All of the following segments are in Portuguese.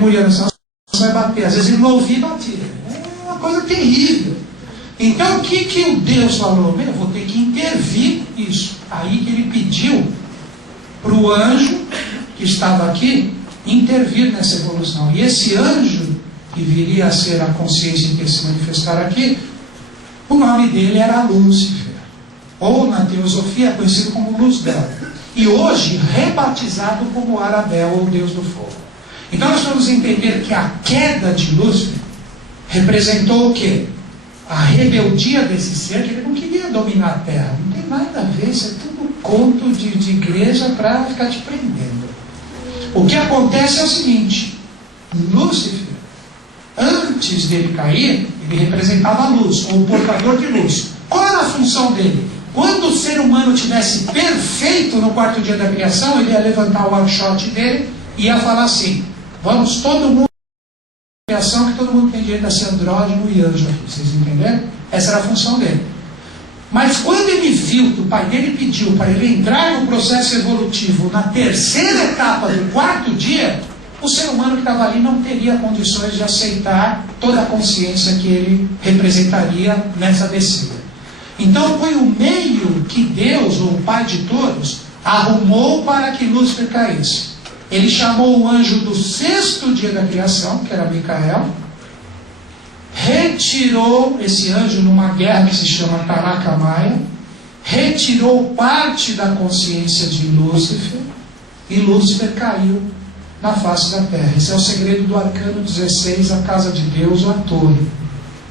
Você vai bater. Às vezes ele não ouvia e batia. É uma coisa terrível. Então o que o Deus falou? Eu vou ter que intervir nisso. Aí que ele pediu para o anjo que estava aqui intervir nessa evolução. E esse anjo, que viria a ser a consciência em que se manifestar aqui, o nome dele era Lúcifer, ou na teosofia conhecido como Luz Bela, e hoje rebatizado como Arabel, ou Deus do Fogo. Então nós vamos entender que a queda de Lúcifer representou o quê? A rebeldia desse ser, que ele não queria dominar a terra. Não tem nada a ver, isso é tudo conto de igreja para ficar te prendendo. O que acontece é o seguinte: Lúcifer, antes dele cair, ele representava a luz, ou o portador de luz. Qual era a função dele? Quando o ser humano tivesse perfeito no quarto dia da criação, ele ia levantar o one-shot dele e ia falar assim: vamos todo mundo na criação, que todo mundo tem direito a ser andrógeno e anjo aqui. Vocês entenderam? Essa era a função dele. Mas quando ele viu que o pai dele pediu para ele entrar no processo evolutivo na terceira etapa do quarto dia, o ser humano que estava ali não teria condições de aceitar toda a consciência que ele representaria nessa descida. Então foi o meio que Deus, ou o Pai de todos, arrumou para que Lúcifer caísse. Ele chamou o anjo do sexto dia da criação, que era Micael, retirou esse anjo numa guerra que se chama Taraka-Maia, retirou parte da consciência de Lúcifer, e Lúcifer caiu na face da terra. Esse é o segredo do arcano 16, a casa de Deus, ou a torre.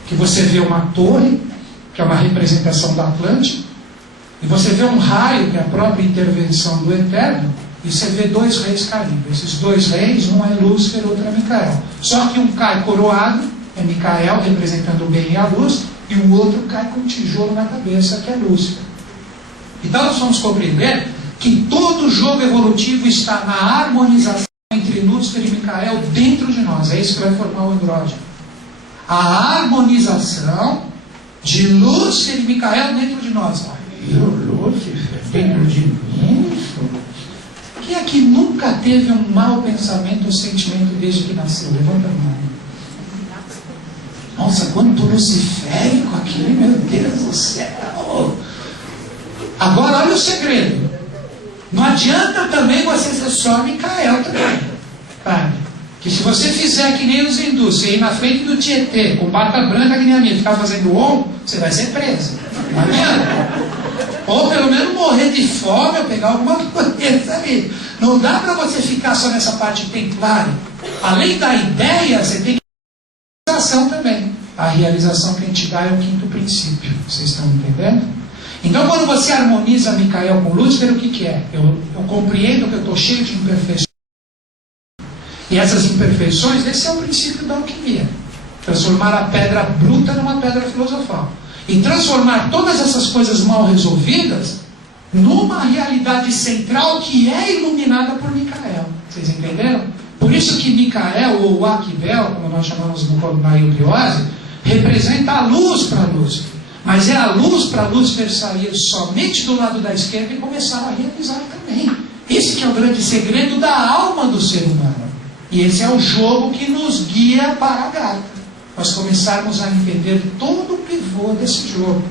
Que você vê uma torre, que é uma representação da Atlântida, e você vê um raio, que é a própria intervenção do Eterno, e você vê dois reis caindo. Esses dois reis, um é Lúcifer, outro é Micael. Só que um cai coroado, é Micael, representando o bem e a luz, e o outro cai com um tijolo na cabeça, que é Lúcifer. Então nós vamos compreender que todo jogo evolutivo está na harmonização entre Lúcifer e Micael dentro de nós. É isso que vai formar o andrógeno. A harmonização de Lúcifer e Micael dentro de nós. E o Lúcifer dentro de mim? Quem é que nunca teve um mau pensamento ou sentimento desde que nasceu? Levanta a mão. Nossa, quanto luciférico aqui, meu Deus do céu. Agora olha o segredo. Não adianta também você ser só Micael também. Sabe? Que se você fizer que nem os hindus, você ir na frente do Tietê, com bata branca que nem a minha, ficar fazendo om, você vai ser preso. Não adianta. Ou pelo menos morrer de fome ou pegar alguma coisa ali. Não dá para você ficar só nessa parte templária. Além da ideia, você tem que ter a realização também. A realização que a gente dá é o quinto princípio. Vocês estão entendendo? Então quando você harmoniza Micael com Lúcifer, o que é? Eu compreendo que eu estou cheio de imperfeições. E essas imperfeições, esse é o princípio da alquimia. Transformar a pedra bruta numa pedra filosofal. E transformar todas essas coisas mal resolvidas numa realidade central que é iluminada por Micael. Vocês entenderam? Por isso que Micael, ou Aquibel, como nós chamamos na Eubiose, representa a luz para Lúcifer. Mas é a luz para Lúcifer sair somente do lado da esquerda e começar a realizar também. Esse que é o grande segredo da alma do ser humano. E esse é o jogo que nos guia para a gata. Nós começarmos a entender todo o pivô desse jogo.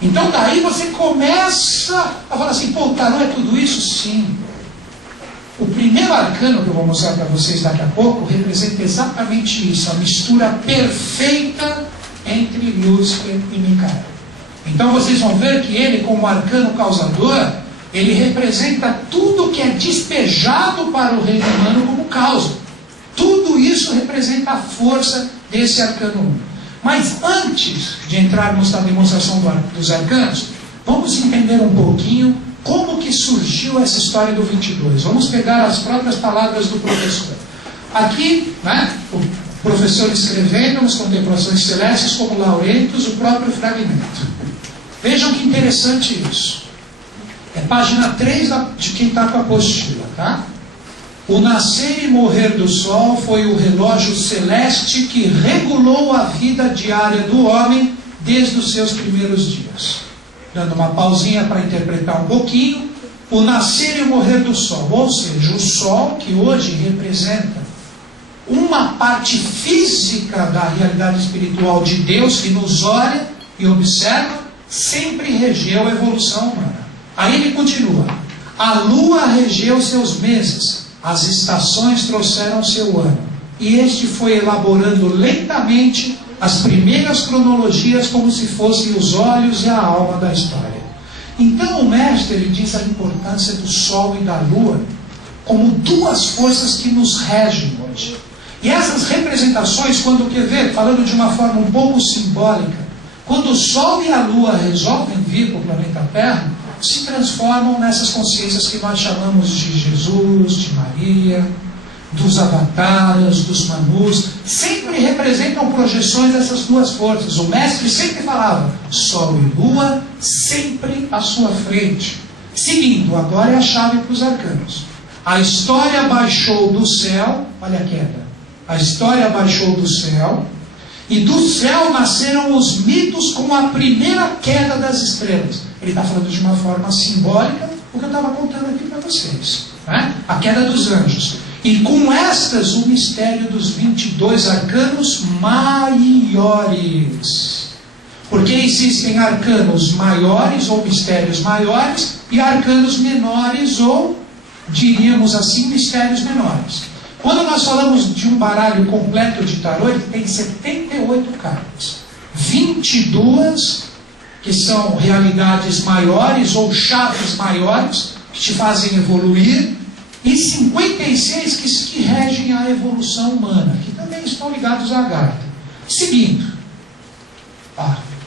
Então daí você começa a falar assim: pô, o tarô é tudo isso? Sim. O primeiro arcano que eu vou mostrar para vocês daqui a pouco representa exatamente isso, a mistura perfeita entre Lúcifer e Micael. Então vocês vão ver que ele, como arcano causador, ele representa tudo que é despejado para o reino humano como causa. Tudo isso representa a força desse arcano 1. Mas antes de entrarmos na demonstração dos arcanos, vamos entender um pouquinho como que surgiu essa história do 22. Vamos pegar as próprias palavras do professor. Aqui, né, o professor escrevendo nas Contemplações Celestes como Laurentus, o próprio fragmento. Vejam que interessante isso. É página 3 de quem está com a apostila, tá? O nascer e morrer do sol foi o relógio celeste que regulou a vida diária do homem desde os seus primeiros dias. Dando uma pausinha para interpretar um pouquinho, o nascer e o morrer do sol, ou seja, o sol que hoje representa uma parte física da realidade espiritual de Deus que nos olha e observa, sempre regeu a evolução humana. Aí ele continua: a lua regeu seus meses, as estações trouxeram seu ano, e este foi elaborando lentamente as primeiras cronologias como se fossem os olhos e a alma da história. Então o mestre ele diz a importância do sol e da lua como duas forças que nos regem hoje. E essas representações, quando quer ver, falando de uma forma um pouco simbólica, quando o sol e a lua resolvem vir para o planeta Terra, se transformam nessas consciências que nós chamamos de Jesus, de Maria, dos avataras, dos manus. Sempre representam projeções dessas duas forças. O mestre sempre falava: sol e lua sempre à sua frente. Seguindo, agora é a chave para os arcanos. A história baixou do céu, olha a queda. A história baixou do céu, e do céu nasceram os mitos com a primeira queda das estrelas. Ele está falando de uma forma simbólica o que eu estava contando aqui para vocês, né? A queda dos anjos. E com estas o mistério dos 22 arcanos maiores. Porque existem arcanos maiores ou mistérios maiores e arcanos menores ou, diríamos assim, mistérios menores. Quando nós falamos de um baralho completo de tarô, ele tem 78 cartas. 22 que são realidades maiores ou chaves maiores que te fazem evoluir, e 56 que regem a evolução humana, que também estão ligados à Agartha. Seguindo,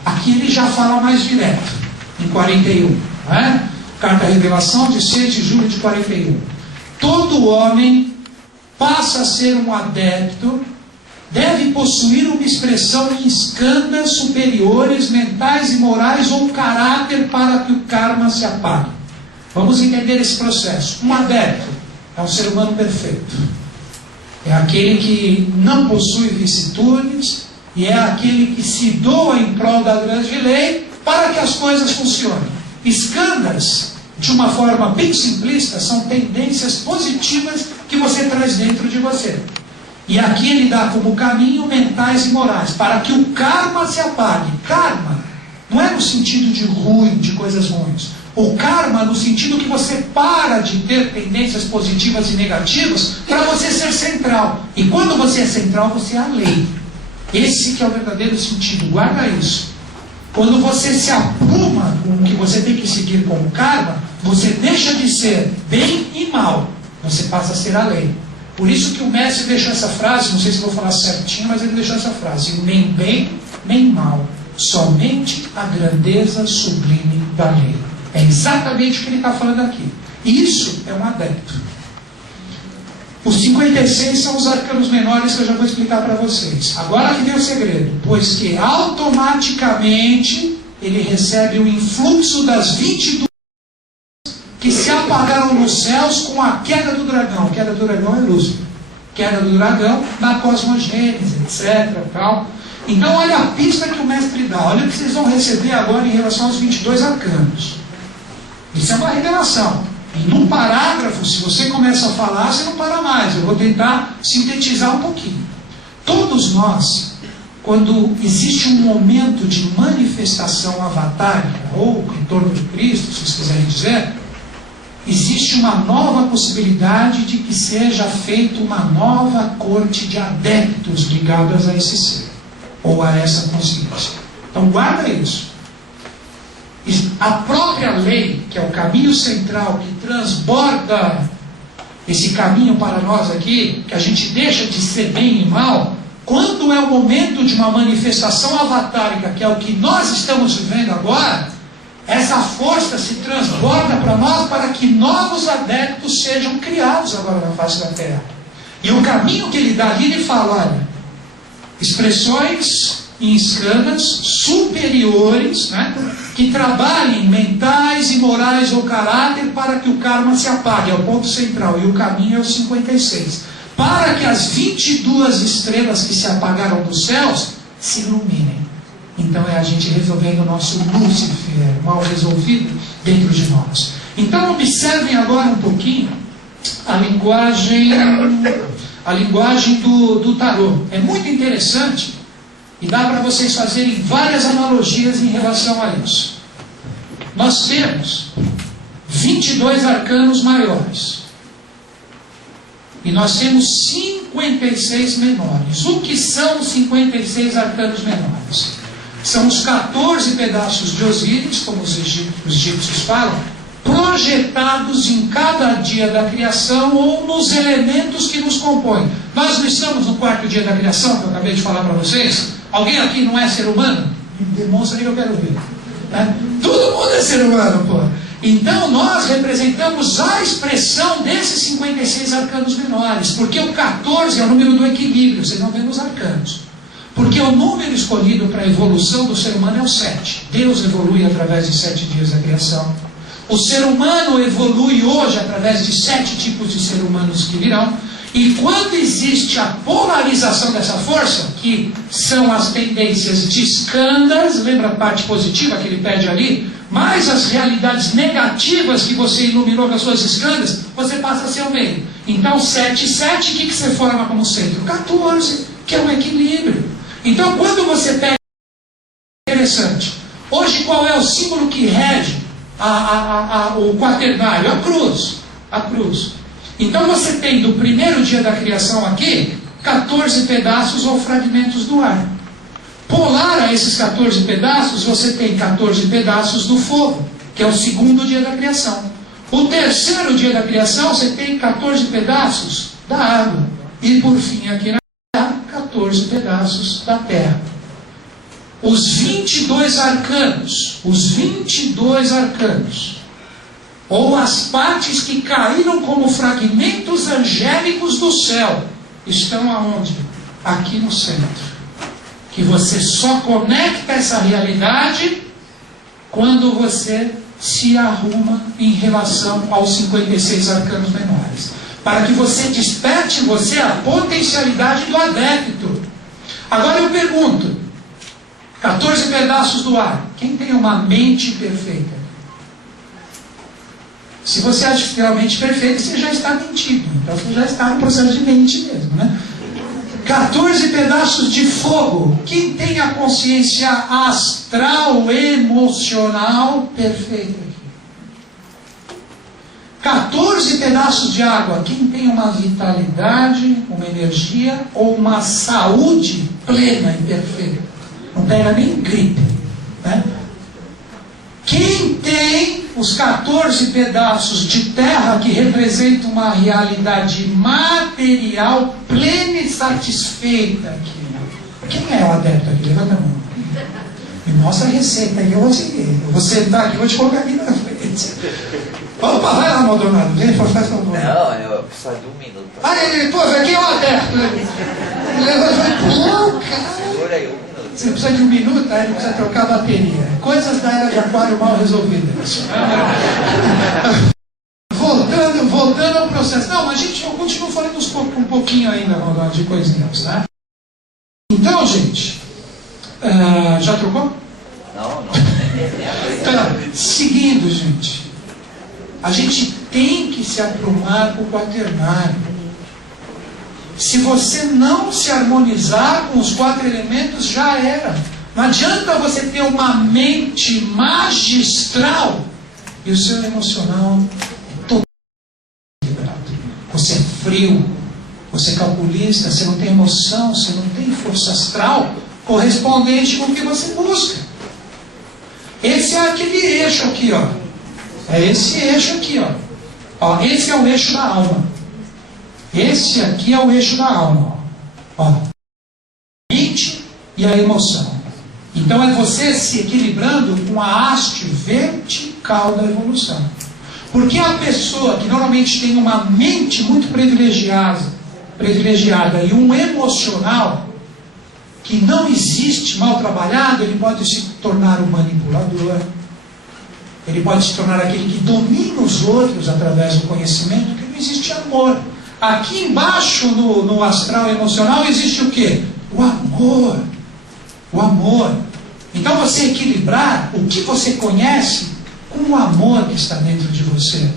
aqui ele já fala mais direto, em 41, né? Carta Revelação de 6 de julho de 41. Todo homem passa a ser um adepto, deve possuir uma expressão em escandas superiores, mentais e morais ou caráter para que o karma se apague. Vamos entender esse processo. Um adepto é um ser humano perfeito. É aquele que não possui vicissitudes e é aquele que se doa em prol da grande lei para que as coisas funcionem. Escandas, de uma forma bem simplista, são tendências positivas que você traz dentro de você. E aqui ele dá como caminho mentais e morais, para que o karma se apague. Karma não é no sentido de ruim, de coisas ruins. O karma no sentido que você para de ter tendências positivas e negativas para você ser central. E quando você é central, você é a lei. Esse que é o verdadeiro sentido, guarda isso. Quando você se apruma com o que você tem que seguir como karma, você deixa de ser bem e mal. Você passa a ser a lei. Por isso que o mestre deixou essa frase, não sei se vou falar certinho, mas ele deixou essa frase: nem bem, nem mal, somente a grandeza sublime da lei. É exatamente o que ele está falando aqui. Isso é um adepto. Os 56 são os arcanos menores que eu já vou explicar para vocês. Agora que vem o segredo. Pois que automaticamente ele recebe o influxo das 22 que se apagaram nos céus com a queda do dragão. A queda do dragão é Lúcifer. Queda do dragão na cosmogênese, etc. Tal. Então olha a pista que o mestre dá. Olha o que vocês vão receber agora em relação aos 22 arcanos. Isso é uma revelação. Em um parágrafo, se você começa a falar, você não para mais. Eu vou tentar sintetizar um pouquinho. Todos nós, quando existe um momento de manifestação avatárica, ou retorno de Cristo, se vocês quiserem dizer, existe uma nova possibilidade de que seja feita uma nova corte de adeptos ligados a esse ser, ou a essa consciência. Então guarda isso. A própria lei, que é o caminho central, que transborda esse caminho para nós aqui, que a gente deixa de ser bem e mal, quando é o momento de uma manifestação avatárica, que é o que nós estamos vivendo agora, essa força se transborda para nós para que novos adeptos sejam criados agora na face da Terra. E o caminho que ele dá ali, ele fala, olha, expressões em escalas superiores, né, que trabalhem mentais e morais ou caráter para que o karma se apague, é o ponto central, e o caminho é o 56. Para que as 22 estrelas que se apagaram dos céus se iluminem. Então é a gente resolvendo o nosso Lúcifer mal resolvido dentro de nós. Então observem agora um pouquinho a linguagem a linguagem do tarô. É muito interessante e dá para vocês fazerem várias analogias em relação a isso. Nós temos 22 arcanos maiores e nós temos 56 menores. O que são os 56 arcanos menores? São os 14 pedaços de Osíris, como os egípcios falam, projetados em cada dia da criação ou nos elementos que nos compõem. Nós não estamos no quarto dia da criação, que eu acabei de falar para vocês. Alguém aqui não é ser humano? Demonstra que eu quero ver. Né? Todo mundo é ser humano, pô. Então nós representamos a expressão desses 56 arcanos menores, porque o 14 é o número do equilíbrio, vocês não vê nos arcanos. Porque o número escolhido para a evolução do ser humano é o 7. Deus evolui através de 7 dias da criação. O ser humano evolui hoje através de 7 tipos de ser humanos que virão. E quando existe a polarização dessa força, que são as tendências de escândalos, lembra a parte positiva que ele pede ali? Mais as realidades negativas que você iluminou com as suas escândalos, você passa a ser o meio. Então 7 e 7, o que você forma como centro? 14, que é um equilíbrio. Então quando você pega... Interessante. Hoje qual é o símbolo que rege o quaternário? A cruz. A cruz. Então você tem do primeiro dia da criação aqui 14 pedaços ou fragmentos do ar. Polar a esses 14 pedaços, você tem 14 pedaços do fogo, que é o segundo dia da criação. O terceiro dia da criação, você tem 14 pedaços da água. E por fim, aqui na terra, 14 pedaços da terra. Os 22 arcanos, ou as partes que caíram como fragmentos angélicos do céu, estão aonde? Aqui no centro. Que você só conecta essa realidade quando você se arruma em relação aos 56 arcanos menores. Para que você desperte em você a potencialidade do adepto. Agora eu pergunto, 14 pedaços do ar, quem tem uma mente perfeita? Se você acha que tem uma mente perfeita, você já está mentindo. Então você já está no processo de mente mesmo, né? 14 pedaços de fogo. Quem tem a consciência astral, emocional perfeita? 14 pedaços de água. Quem tem uma vitalidade, uma energia ou uma saúde plena e perfeita? Não pega nem gripe, né? Quem tem os 14 pedaços de terra que representam uma realidade material plena e satisfeita aqui? Quem é o adepto aqui? Levanta a mão. Me mostra a receita aí, eu vou seguir. Eu vou sentar aqui, vou te colocar aqui na frente. Opa, vai lá, Maldonado. Vem, faz favor. Não, eu preciso de 1 minuto. Aí, pô, quem é o adepto? Pô, cara. Segura aí 1 minuto. Você precisa de 1 minuto, aí ele precisa trocar a bateria. Coisas da era de aquário mal resolvidas. Voltando ao processo. Não, mas eu continuo falando um pouquinho ainda, Maldonado, de coisinhas, tá? Então, gente, já trocou? Não. Então, seguindo, gente, a gente tem que se aprumar com o quaternário. Se você não se harmonizar com os 4 elementos, já era. Não adianta você ter uma mente magistral e o seu emocional todo quebrado. Você é frio, você é calculista, você não tem emoção, você não tem força astral correspondente com o que você busca. Esse é aquele eixo aqui, ó. É esse eixo aqui, ó. Esse é o eixo da alma. Esse aqui é o eixo da alma. Ó. A mente e a emoção. Então é você se equilibrando com a haste vertical da evolução. Porque a pessoa que normalmente tem uma mente muito privilegiada e um emocional que não existe mal trabalhado, ele pode se tornar um manipulador. Ele pode se tornar aquele que domina os outros através do conhecimento, porque não existe amor. Aqui embaixo, no astral emocional, existe o quê? O amor. O amor. Então você equilibrar o que você conhece com o amor que está dentro de você.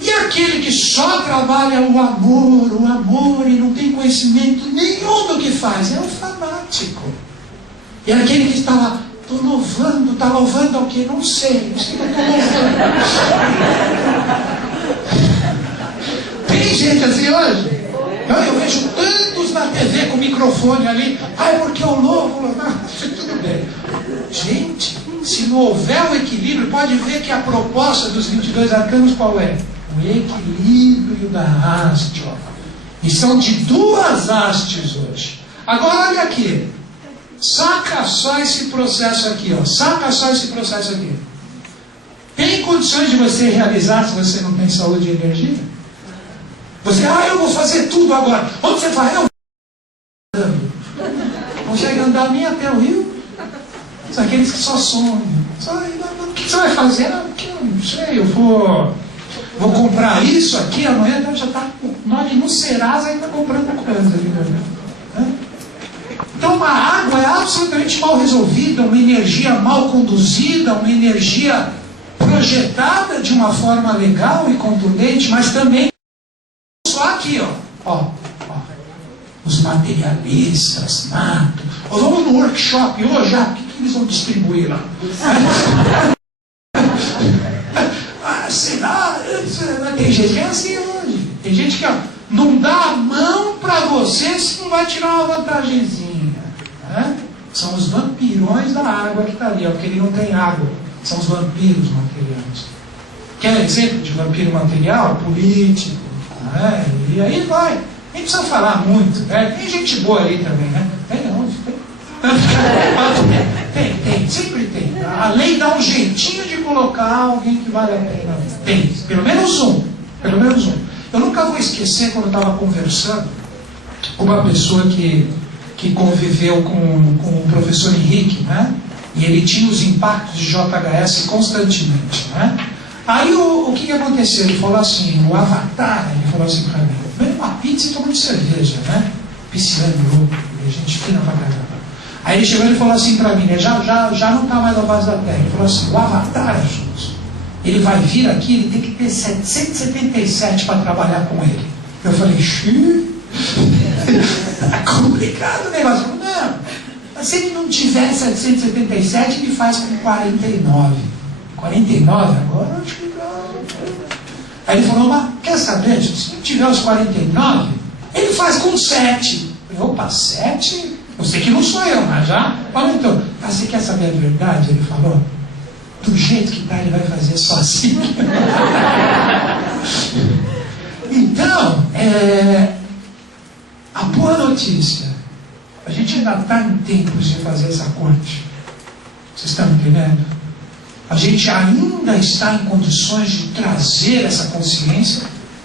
E aquele que só trabalha o amor, e não tem conhecimento nenhum do que faz, é um fanático. E aquele que está lá, estou louvando, está louvando ao quê? Não sei, não sei o que eu estou louvando. Tem gente assim hoje? Eu vejo tantos na TV com microfone ali, é porque eu louvo, tudo bem. Gente, se não houver o equilíbrio, pode ver que a proposta dos 22 arcanos qual é? O equilíbrio da haste. E são de duas hastes hoje. Agora olha aqui. Saca só esse processo aqui, saca só esse processo aqui. Tem condições de você realizar se você não tem saúde e energia? Você, eu vou fazer tudo agora. Onde você vai? Eu vou andando. Consegue andar nem até o rio? São aqueles que só sonham. O que você vai fazer? Não sei, eu vou comprar isso aqui, amanhã já está no Serasa ainda comprando coisa. Então uma água é absolutamente mal resolvida, uma energia mal conduzida, uma energia projetada de uma forma legal e contundente, mas também só aqui, os materialistas, nato. Vamos no workshop hoje, o que eles vão distribuir lá? Sei lá, tem gente que é assim hoje. Tem gente que não dá a mão para você se não vai tirar uma vantagenzinha. São os vampirões da água que está ali, porque ele não tem água. São os vampiros materiais. Quer exemplo de vampiro material? Político. E aí vai. Nem precisa falar muito. Tem gente boa ali também, né? Tem, sempre tem. A lei dá um jeitinho de colocar alguém que vale a pena. Tem, pelo menos um. Eu nunca vou esquecer quando eu estava conversando com uma pessoa que conviveu com o professor Henrique, né? E ele tinha os impactos de JHS constantemente, né? Aí o que aconteceu? Ele falou assim, o Avatar, ele falou assim para mim, comendo uma pizza e tomando cerveja, né? Pisciano, gente fina pra caramba. Aí ele chegou e falou assim para mim, né? Já não está mais na base da Terra. Ele falou assim, o Avatar, Jesus, ele vai vir aqui, ele tem que ter 777 para trabalhar com ele. Eu falei, tá complicado o negócio. Não, se ele não tiver 777, ele faz com 49. 49 agora, acho que não. Aí ele falou, mas quer saber, se não tiver os 49, ele faz com 7. Eu falei, opa, 7? Eu sei que não sou eu, mas já. Olha então, você quer saber a verdade? Ele falou, do jeito que tá, ele vai fazer sozinho. Então, a boa notícia, a gente ainda está em tempos de fazer essa corte. Vocês estão entendendo? A gente ainda está em condições de trazer essa consciência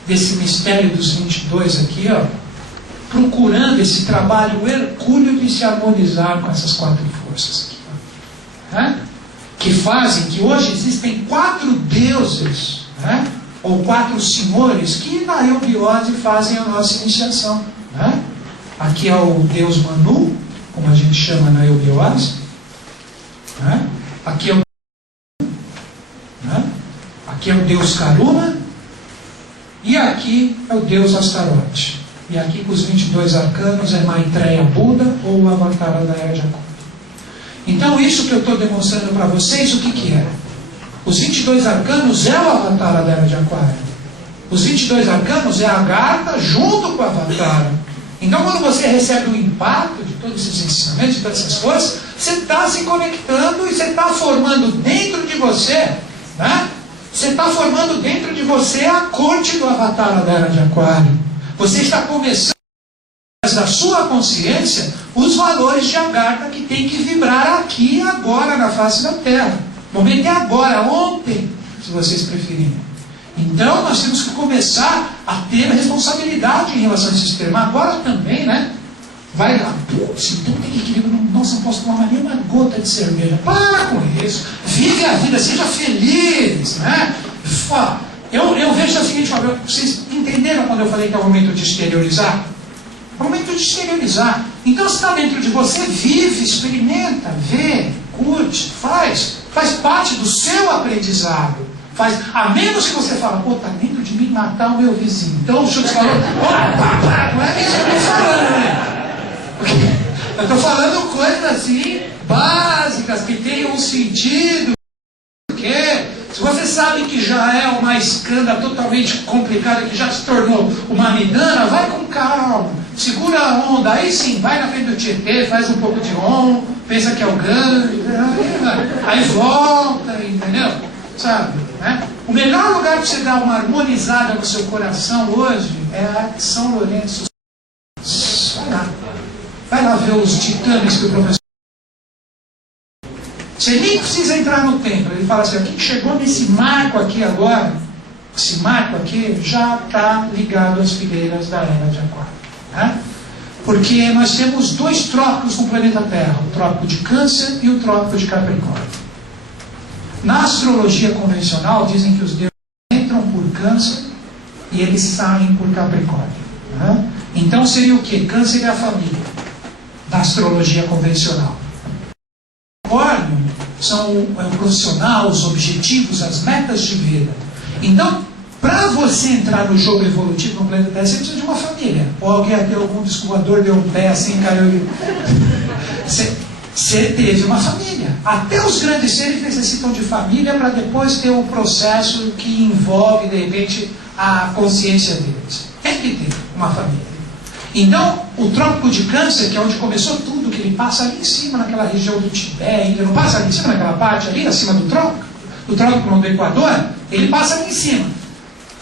desse mistério dos 22 aqui, procurando esse trabalho hercúleo de se harmonizar com essas 4 forças aqui, que fazem que hoje existem 4 deuses, ou 4 senhores que na eubiose fazem a nossa iniciação. Aqui é o Deus Manu, como a gente chama na eubiose. Aqui é o Deus Karuna, e aqui é o Deus Astarote. E aqui com os 22 arcanos é Maitreya Buda ou o Avatar da Era de Aquário. Então isso que eu estou demonstrando para vocês, o que é? Os 22 arcanos é o Avatar da Era de Aquário. Os 22 arcanos é a Agartha junto com o Avatar. Então quando você recebe o impacto de todos esses ensinamentos, de todas essas coisas, você está se conectando e você está formando dentro de você, você está formando dentro de você a corte do Avatar da Era de Aquário. Você está começando, da sua consciência, os valores de Agartha que tem que vibrar aqui e agora na face da Terra. O momento é agora, ontem, se vocês preferirem. Então nós temos que começar a ter responsabilidade em relação a esse sistema. Agora também, vai lá, putz, então tem equilíbrio. Nossa, não posso tomar nem uma gota de cerveja. Para com isso. Vive a vida, seja feliz, Eu vejo da seguinte forma, vocês entenderam quando eu falei que é o momento de exteriorizar? É o momento de exteriorizar. Então se está dentro de você, vive, experimenta, vê, curte, faz parte do seu aprendizado. Faz, a menos que você fala, pô, tá dentro de mim matar o meu vizinho. Então o Schultz falou, não é isso que eu estou falando, né? Eu estou falando coisas assim, básicas, que tenham um sentido. Porque se você sabe que já é uma escanda totalmente complicada, que já se tornou uma midana, vai com calma, segura a onda, aí sim, vai na frente do Tietê, faz um pouco de on, pensa que é o Ganges, aí volta, entendeu? Sabe? Né? O melhor lugar para você dar uma harmonizada no seu coração hoje é a São Lourenço. Vai lá ver os titanes que o professor. Você nem precisa entrar no templo. Ele fala assim, o que chegou nesse marco aqui agora, esse marco aqui já está ligado às fileiras da era de Aquário. Né? Porque nós temos dois trópicos no planeta Terra, o trópico de Câncer e o trópico de Capricórnio. Na astrologia convencional, dizem que os deuses entram por Câncer e eles saem por Capricórnio. Né? Então seria o quê? Câncer é a família, na astrologia convencional. Capricórnio são o profissional, os objetivos, as metas de vida. Então, para você entrar no jogo evolutivo no planeta Terra, você precisa de uma família. Ou alguém aqui, algum descobridor deu um pé assim, caiu. Você teve uma família. Até os grandes seres necessitam de família para depois ter um processo que envolve, de repente, a consciência deles. Tem que ter uma família. Então, o trópico de Câncer, que é onde começou tudo, que ele passa ali em cima, naquela região do Tibete, ele não passa ali em cima, naquela parte ali, acima do trópico do Equador, ele passa ali em cima.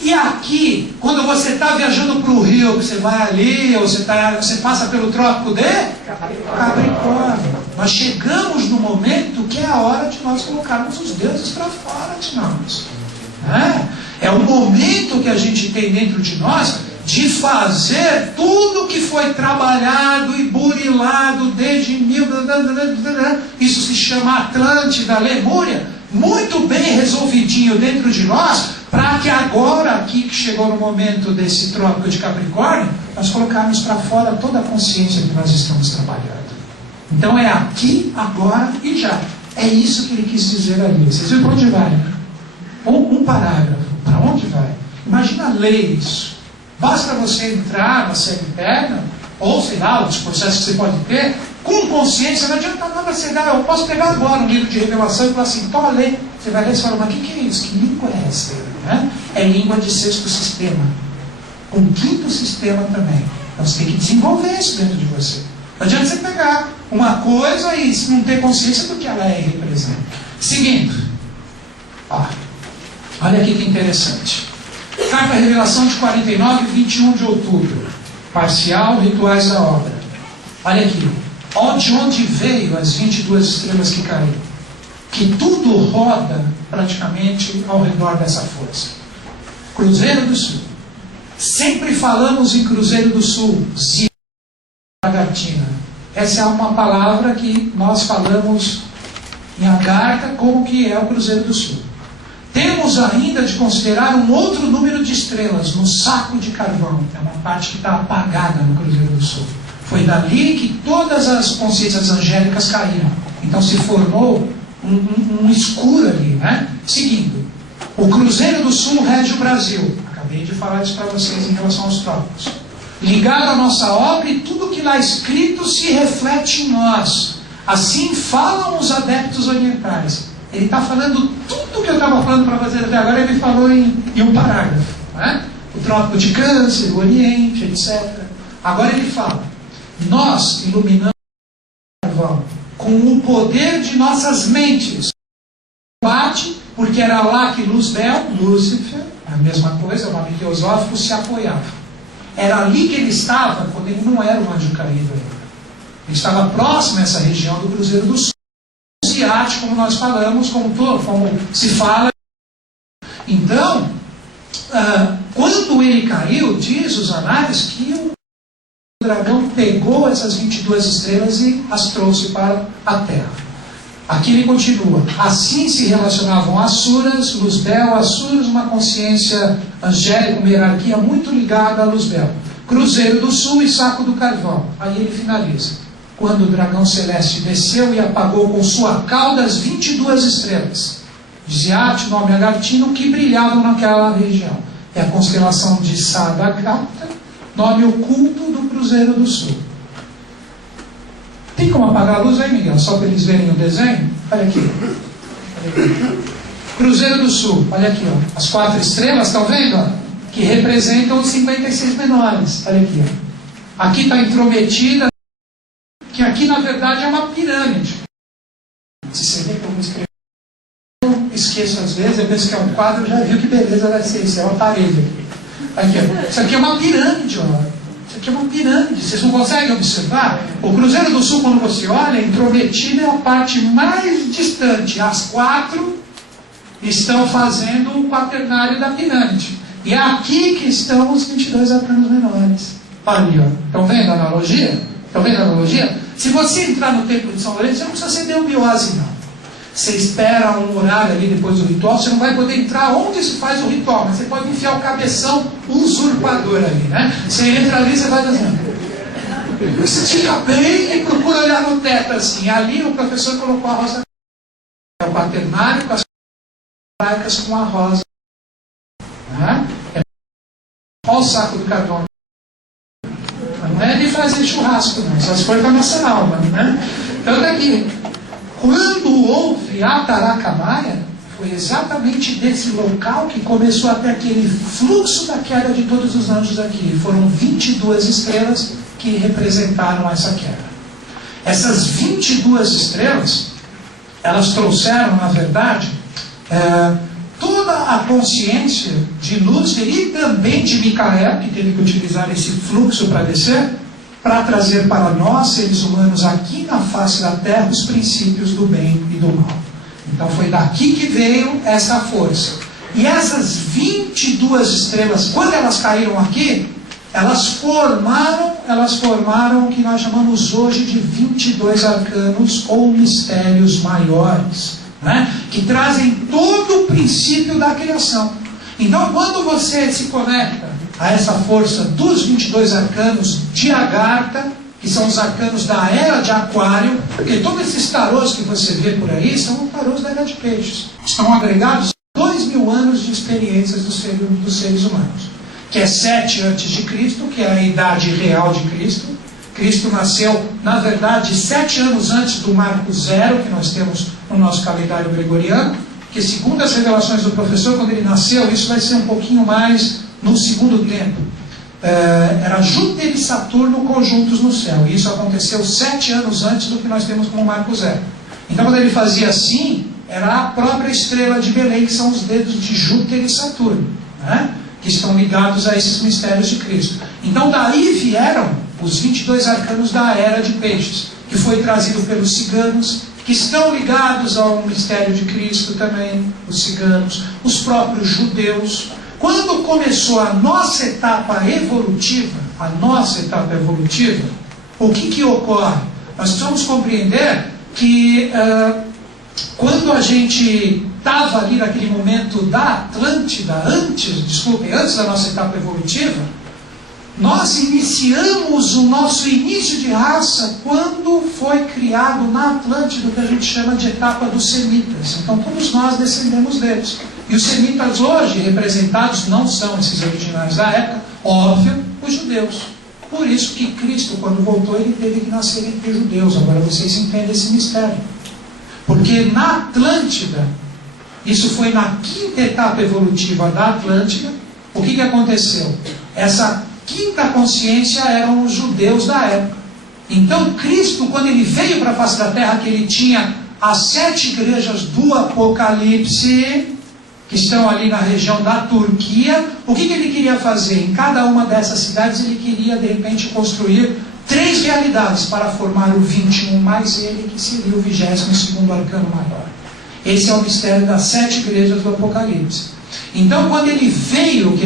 E aqui, quando você está viajando para o Rio, você vai ali, ou você passa pelo trópico de Capricórnio. Nós chegamos no momento que é a hora de nós colocarmos os deuses para fora de nós. É o momento que a gente tem dentro de nós de fazer tudo que foi trabalhado e burilado desde isso se chama Atlântida, Lemúria, muito bem resolvidinho dentro de nós, para que agora, aqui que chegou no momento desse trópico de Capricórnio, nós colocarmos para fora toda a consciência que nós estamos trabalhando. Então é aqui, agora e já. É isso que ele quis dizer ali. Vocês viram para onde vai? Né? Um parágrafo. Para onde vai? Imagina ler isso. Basta você entrar na série interna, ou sei lá, os processos que você pode ter, com consciência. Não adianta nada você dar. Eu posso pegar agora um livro de revelação e falar assim, toma, lê. Você vai ler e fala, mas o que é isso? Que língua é essa? Né? É língua de sexto sistema. Com quinto sistema também. Então você tem que desenvolver isso dentro de você. Não adianta você pegar uma coisa e não ter consciência do que ela é e representa. Seguindo. Olha aqui que interessante. Carta Revelação de 49, 21 de outubro. Parcial, Rituais da Obra. Olha aqui. De onde veio as 22 estrelas que caíram? Que tudo roda praticamente ao redor dessa força. Cruzeiro do Sul. Sempre falamos em Cruzeiro do Sul. Lagartina. Essa é uma palavra que nós falamos em Agartha como que é o Cruzeiro do Sul. Temos ainda de considerar um outro número de estrelas no saco de carvão. É uma parte que está apagada no Cruzeiro do Sul. Foi dali que todas as consciências angélicas caíram. Então se formou um escuro ali, né? Seguindo. O Cruzeiro do Sul rege o Brasil. Acabei de falar isso para vocês em relação aos trópicos. Ligado à nossa obra e tudo que lá escrito se reflete em nós. Assim falam os adeptos orientais. Ele está falando tudo que eu estava falando para vocês até agora, ele falou em um parágrafo. Né? O trópico de Câncer, o Oriente, etc. Agora ele fala, nós iluminamos o carvão com o poder de nossas mentes. Bate, porque era lá que Luzbel, Lúcifer, a mesma coisa, o nome teosófico, se apoiava. Era ali que ele estava quando ele não era um anjo caído ainda. Ele estava próximo a essa região do Cruzeiro do Sul. Ciate, como nós falamos, como se fala. Então, quando ele caiu, diz os anais que o dragão pegou essas 22 estrelas e as trouxe para a Terra. Aqui ele continua. Assim se relacionavam Asuras, Luzbel, Asuras, uma consciência angélica, uma hierarquia muito ligada a Luzbel. Cruzeiro do Sul e Saco do Carvão. Aí ele finaliza. Quando o dragão celeste desceu e apagou com sua cauda as 22 estrelas. Ziat, nome Agartino, que brilhavam naquela região. É a constelação de Sadagata, nome oculto do Cruzeiro do Sul. Tem como apagar a luz aí, Miguel? Só para eles verem o desenho? Olha aqui. Cruzeiro do Sul, olha aqui, ó. As 4 estrelas, estão vendo? Ó? Que representam os 56 menores. Olha aqui, ó. Aqui está intrometida, que aqui na verdade é uma pirâmide. Se você vê como escrever, eu esqueço às vezes, eu penso que é um quadro, já viu que beleza vai ser isso, é uma parede aqui. Ó. Isso aqui é uma pirâmide, ó. Isso aqui é uma pirâmide, vocês não conseguem observar? O Cruzeiro do Sul, quando você olha, intrometida é a parte mais distante. As 4 estão fazendo o quaternário da pirâmide. E é aqui que estão os 22 arcanos menores. Ali, ó. Estão vendo a analogia? Estão vendo a analogia? Se você entrar no templo de São Lourenço, você não precisa ser Delbiose, não. Você espera um horário ali depois do ritual, você não vai poder entrar onde se faz o ritual, mas você pode enfiar o cabeção usurpador ali, né? Você entra ali, você vai dizendo. Você fica bem e procura olhar no teto assim. Ali o professor colocou a rosa. É o quaternário com as brancas com a rosa. Né? Olha o saco do cartão. Não é de fazer churrasco, não. Só se for com a nossa alma, né? Então daqui, quando houve a Taracamaia, foi exatamente desse local que começou até aquele fluxo da queda de todos os anjos aqui. Foram 22 estrelas que representaram essa queda. Essas 22 estrelas, elas trouxeram, na verdade, toda a consciência de Lúcifer e também de Micael, que teve que utilizar esse fluxo para descer, para trazer para nós, seres humanos, aqui na face da Terra, os princípios do bem e do mal. Então foi daqui que veio essa força. E essas 22 estrelas, quando elas caíram aqui, elas formaram o que nós chamamos hoje de 22 arcanos ou mistérios maiores, né? Que trazem todo o princípio da criação. Então, quando você se conecta a essa força dos 22 arcanos de Agartha, que são os arcanos da Era de Aquário, porque todos esses tarôs que você vê por aí são tarôs da Era de Peixes. Estão agregados a 2000 anos de experiências dos seres humanos, que é 7 a.C., que é a idade real de Cristo. Cristo nasceu, na verdade, 7 anos antes do marco zero, que nós temos no nosso calendário gregoriano, que segundo as revelações do professor, quando ele nasceu, isso vai ser um pouquinho mais no segundo tempo. Era Júpiter e Saturno conjuntos no céu, e isso aconteceu 7 anos antes do que nós temos como marco zero. Então, quando ele fazia assim, era a própria estrela de Belém, que são os dedos de Júpiter e Saturno, né? Que estão ligados a esses mistérios de Cristo. Então, daí vieram os 22 arcanos da Era de Peixes, que foi trazido pelos ciganos, que estão ligados ao mistério de Cristo também, os ciganos, os próprios judeus. Quando começou a nossa etapa evolutiva, o que ocorre? Nós precisamos compreender que quando a gente estava ali naquele momento da Atlântida, antes da nossa etapa evolutiva, nós iniciamos o nosso início de raça quando foi criado na Atlântida o que a gente chama de etapa dos semitas. Então todos nós descendemos deles. E os semitas hoje representados não são esses originais da época, óbvio, os judeus. Por isso que Cristo, quando voltou, ele teve que nascer entre judeus. Agora vocês entendem esse mistério. Porque na Atlântida, isso foi na 5ª etapa evolutiva da Atlântida, o que aconteceu? Essa 5ª consciência eram os judeus da época. Então Cristo, quando ele veio para a face da terra, que ele tinha as 7 igrejas do Apocalipse, que estão ali na região da Turquia, o que ele queria fazer? Em cada uma dessas cidades ele queria de repente construir 3 realidades para formar o 21 mais ele, que seria o 22º arcano maior. Esse é o mistério das 7 igrejas do Apocalipse. Então, quando ele veio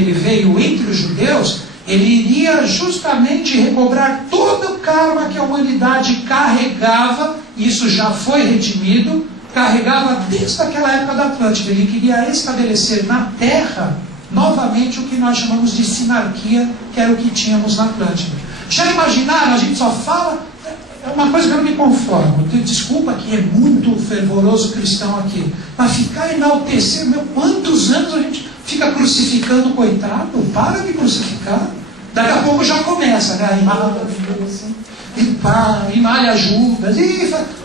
entre os judeus, ele iria justamente recobrar todo o karma que a humanidade carregava, isso já foi redimido, carregava desde aquela época da Atlântida. Ele queria estabelecer na Terra, novamente, o que nós chamamos de sinarquia, que era o que tínhamos na Atlântida. Já imaginaram? A gente só fala... uma coisa que eu não me conformo, desculpa que é muito fervoroso cristão aqui, mas ficar enaltecendo, meu, quantos anos a gente fica crucificando o coitado? Para de crucificar. Daqui a pouco já começa, né? E malha Judas.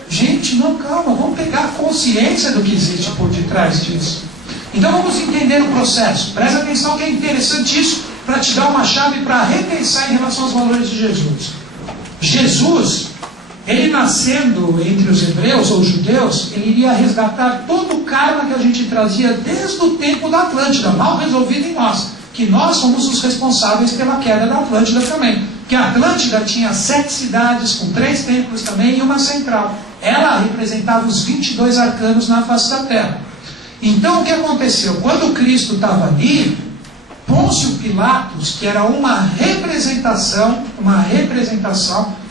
Gente, não, calma, vamos pegar a consciência do que existe por detrás disso. Então vamos entender o processo. Presta atenção que é interessante isso para te dar uma chave para repensar em relação aos valores de Jesus. Jesus, ele nascendo entre os hebreus ou judeus, ele iria resgatar todo o karma que a gente trazia desde o tempo da Atlântida, mal resolvido em nós. Que nós somos os responsáveis pela queda da Atlântida também. Que a Atlântida tinha 7 cidades, com 3 templos também e uma central. Ela representava os 22 arcanos na face da terra. Então o que aconteceu? Quando Cristo estava ali, Pôncio Pilatos, que era uma representação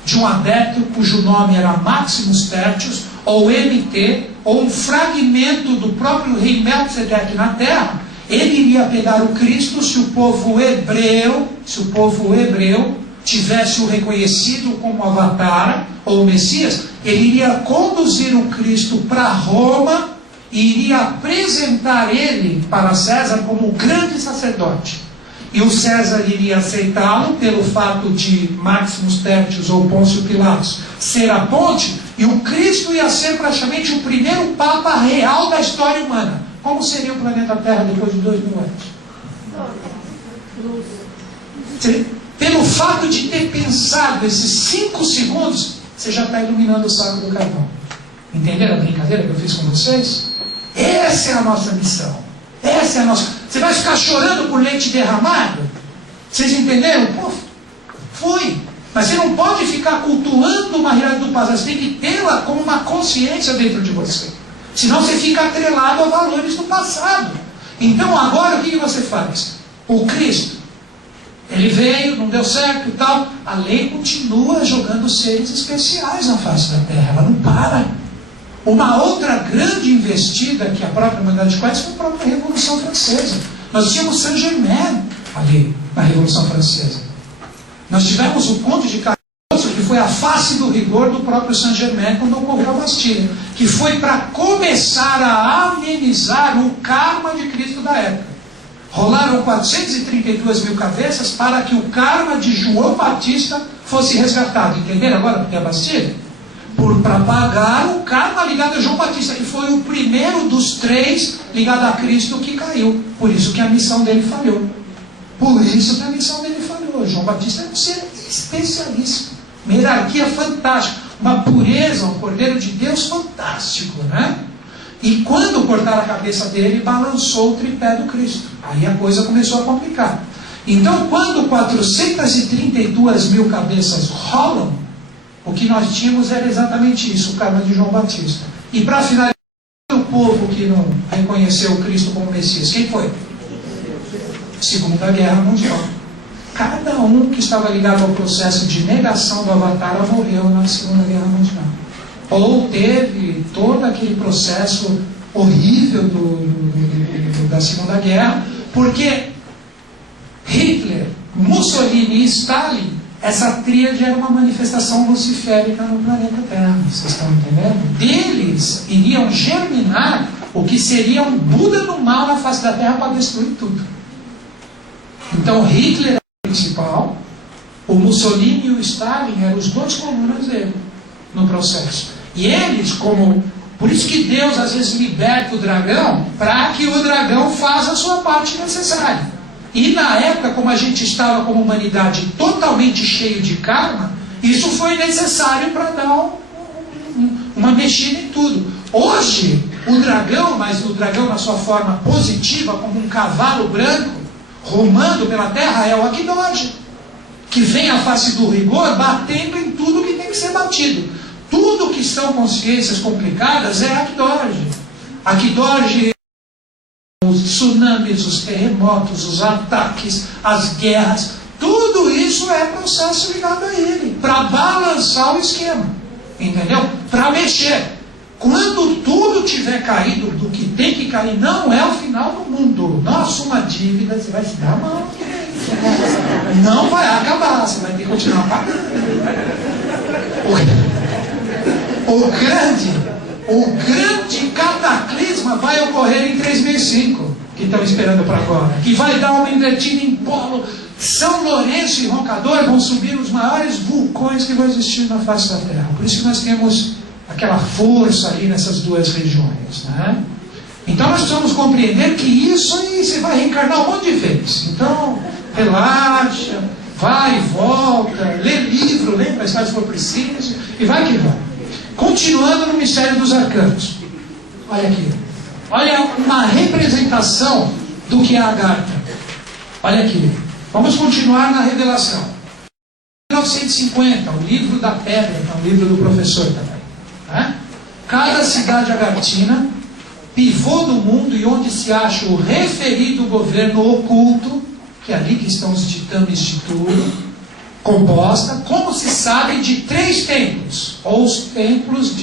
de um adepto cujo nome era Maximus Tertius, ou MT, ou um fragmento do próprio rei Melquisedeque na terra, ele iria pegar o Cristo se o povo hebreu tivesse o reconhecido como Avatar, ou Messias, ele iria conduzir o Cristo para Roma e iria apresentar ele para César como o grande sacerdote. E o César iria aceitá-lo pelo fato de Maximus Tertius ou Pôncio Pilatos ser a ponte, e o Cristo ia ser praticamente o primeiro Papa real da história humana. Como seria o planeta Terra depois de 2000 anos? Pelo fato de ter pensado esses 5 segundos, você já está iluminando o saco do carvão. Entenderam a brincadeira que eu fiz com vocês? Essa é a nossa missão. Essa é a nossa... Você vai ficar chorando por leite derramado? Vocês entenderam? Pô, foi. Mas você não pode ficar cultuando uma realidade do passado. Você tem que tê-la como uma consciência dentro de você. Senão você fica atrelado a valores do passado. Então agora o que você faz? O Cristo, ele veio, não deu certo e tal. A lei continua jogando seres especiais na face da terra. Ela não para. Uma outra grande investida que a própria humanidade conhece foi a própria Revolução Francesa. Nós tínhamos Saint-Germain ali na Revolução Francesa. Nós tivemos o Conde de Cagliostro, que foi a face do rigor do próprio Saint-Germain quando ocorreu a Bastilha, que foi para começar a amenizar o karma de Cristo da época. Rolaram 432 mil cabeças para que o karma de João Batista fosse resgatado. Entenderam agora porque é a Bastilha? Para pagar o karma ligado a João Batista, que foi o primeiro dos 3 ligado a Cristo que caiu. Por isso que a missão dele falhou. João Batista é um ser especialíssimo. Uma hierarquia fantástica. Uma pureza, um Cordeiro de Deus fantástico, né? E quando cortaram a cabeça dele, balançou o tripé do Cristo. Aí a coisa começou a complicar. Então, quando 432 mil cabeças rolam, o que nós tínhamos era exatamente isso, o karma de João Batista. E para finalizar, o povo que não reconheceu o Cristo como Messias, quem foi? Segunda Guerra Mundial. Cada um que estava ligado ao processo de negação do Avatar morreu na Segunda Guerra Mundial. Ou teve todo aquele processo horrível da Segunda Guerra, porque Hitler, Mussolini e Stalin, essa tríade era uma manifestação luciférica no planeta Terra. Vocês estão entendendo? Deles iriam germinar o que seria um Buda do mal na face da Terra para destruir tudo. Então Hitler era o principal, o Mussolini e o Stalin eram os 2 colunas dele no processo. E eles, como... Por isso que Deus às vezes liberta o dragão, para que o dragão faça a sua parte necessária. E na época, como a gente estava como humanidade totalmente cheio de karma, isso foi necessário para dar uma mexida em tudo. Hoje, o dragão, mas o dragão na sua forma positiva, como um cavalo branco, rumando pela terra, é o Akdorj, que vem à face do rigor, batendo em tudo que tem que ser batido. Tudo que são consciências complicadas é Akdorj. Akdorj, os tsunamis, os terremotos, os ataques, as guerras, tudo isso é processo ligado a ele, para balançar o esquema, entendeu? Para mexer. Quando tudo tiver caído do que tem que cair, não é o final do mundo. Não assuma dívida, você vai se dar a mão. Não vai acabar, você vai ter que continuar pagando. O grande cataclisma vai ocorrer em 3005, que estão esperando para agora, que vai dar uma invertida em polo. São Lourenço e Roncador vão subir os maiores vulcões que vão existir na face da Terra. Por isso que nós temos aquela força ali nessas duas regiões, né? Então nós precisamos compreender que isso aí você vai reencarnar um monte de vezes. Então, relaxa, vai e volta, lê livro, lembra se for preciso, e vai que vai. Continuando no mistério dos arcanos. Olha aqui. Olha uma representação do que é a Agartha. Olha aqui. Vamos continuar na revelação. 1950, o livro da pedra, que é um livro do professor também. Né? Cada cidade agartina, pivô do mundo e onde se acha o referido governo oculto, que é ali que estão os ditames de tudo, composta, como se sabe, de 3 templos, ou os templos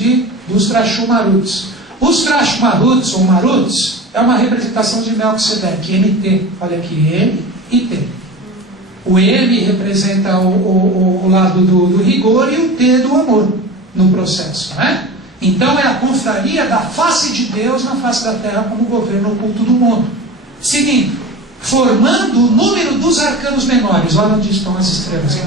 dos Trashul-Maruts. Os Trashul-Maruts, ou Maruts, é uma representação de Melquisedeque, MT. Olha aqui, M e T. O M representa o lado do rigor e o T do amor no processo, né? Então é a confraria da face de Deus na face da terra como governo oculto do mundo. Seguindo, formando o número dos arcanos menores. Olha onde estão as estrelas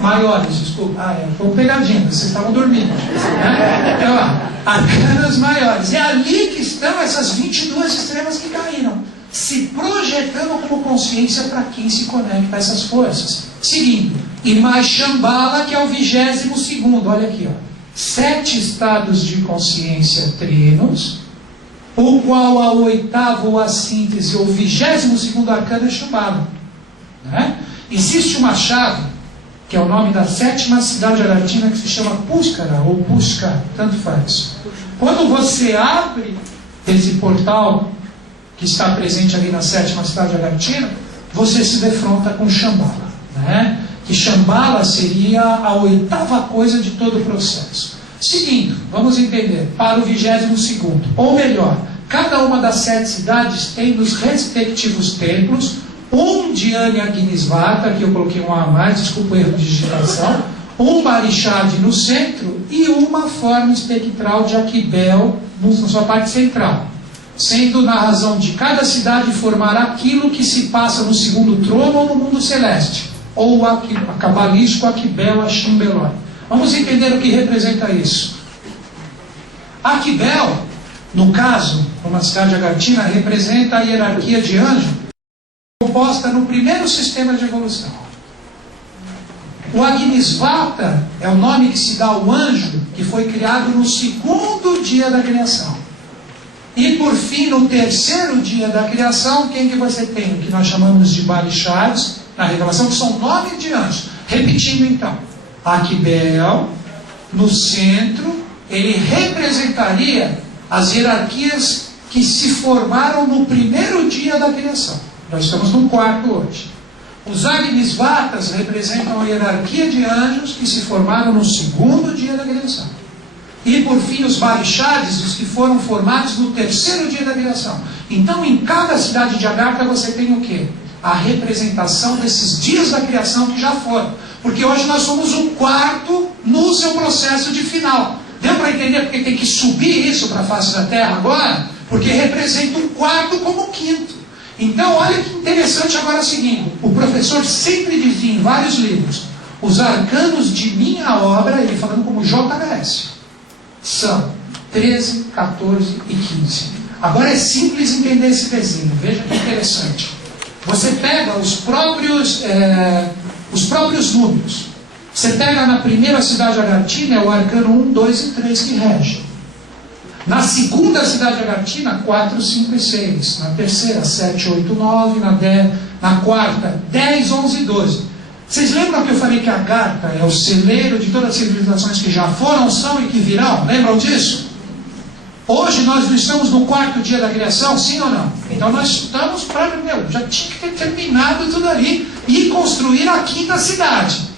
maiores, desculpa. Foi uma pegadinha, vocês estavam dormindo, né? Então, arcanos maiores. É ali que estão essas 22 estrelas que caíram, se projetando como consciência para quem se conecta a essas forças. Seguindo, e mais Shambhala, que é o 22º, olha aqui, ó. 7 estados de consciência trinos, o qual a 8º ou a síntese, ou 22º arcano é Shambhala, né? Existe uma chave, que é o nome da 7ª cidade agartina, que se chama Pushkara, ou Pushkar, tanto faz. Quando você abre esse portal que está presente ali na 7ª cidade agartina, você se defronta com Shambhala, né? Que Shambhala seria a 8ª coisa de todo o processo. Seguindo, vamos entender, para o 22º, ou melhor, cada uma das 7 cidades tem nos respectivos templos um Dhyani Agnisvata, que eu coloquei um A mais, desculpa o erro de digitação, um Barishad no centro e uma forma espectral de Akibel na sua parte central, sendo na razão de cada cidade formar aquilo que se passa no segundo trono ou no mundo celeste, ou a cabalístico Akibel Ashimbeloi. Vamos entender o que representa isso. Akibel, no caso, uma cidade agartina, representa a hierarquia de anjo composta no primeiro sistema de evolução. O Agnisvata é o nome que se dá ao anjo que foi criado no 2º dia da criação. E por fim, no 3º dia da criação, quem que você tem? O que nós chamamos de Barishads, na revelação, que são nomes de anjos. Repetindo então, Akibel, no centro, ele representaria as hierarquias que se formaram no primeiro dia da criação. Nós estamos no 4º hoje. Os Agnisvatas representam a hierarquia de anjos que se formaram no 2º dia da criação. E por fim os Barishads, os que foram formados no 3º dia da criação. Então em cada cidade de Agartha você tem o quê? A representação desses dias da criação que já foram. Porque hoje nós somos o 4º no seu processo de final. Deu para entender porque tem que subir isso para a face da Terra agora? Porque representa o 4º como o 5º. Então olha que interessante agora seguindo. O professor sempre dizia em vários livros, os arcanos de minha obra, ele falando como JHS, são 13, 14 e 15. Agora é simples entender esse desenho. Veja que interessante. Você pega os próprios números. Você pega na primeira cidade agartina, é o arcano 1, 2 e 3 que rege. Na segunda cidade agartina, 4, 5 e 6. Na terceira, 7, 8, 9. Na quarta, 10, 11 e 12. Vocês lembram que eu falei que a Agartha é o celeiro de todas as civilizações que já foram, são e que virão? Lembram disso? Hoje nós não estamos no 4º dia da criação, sim ou não? Então nós estamos para... já tinha que ter terminado tudo ali e construir a 5ª cidade.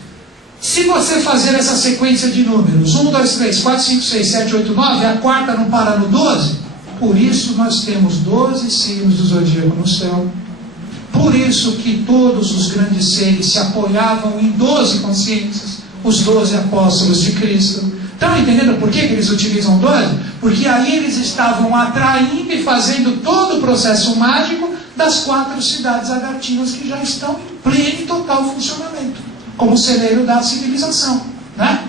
Se você fazer essa sequência de números, 1, 2, 3, 4, 5, 6, 7, 8, 9, a quarta não para no 12, por isso nós temos 12 signos do zodíaco no céu. Por isso que todos os grandes seres se apoiavam em 12 consciências, os 12 apóstolos de Cristo. Estão entendendo por que eles utilizam 12? Porque aí eles estavam atraindo e fazendo todo o processo mágico das 4 cidades agartinas que já estão em pleno e total funcionamento, como celeiro da civilização, né?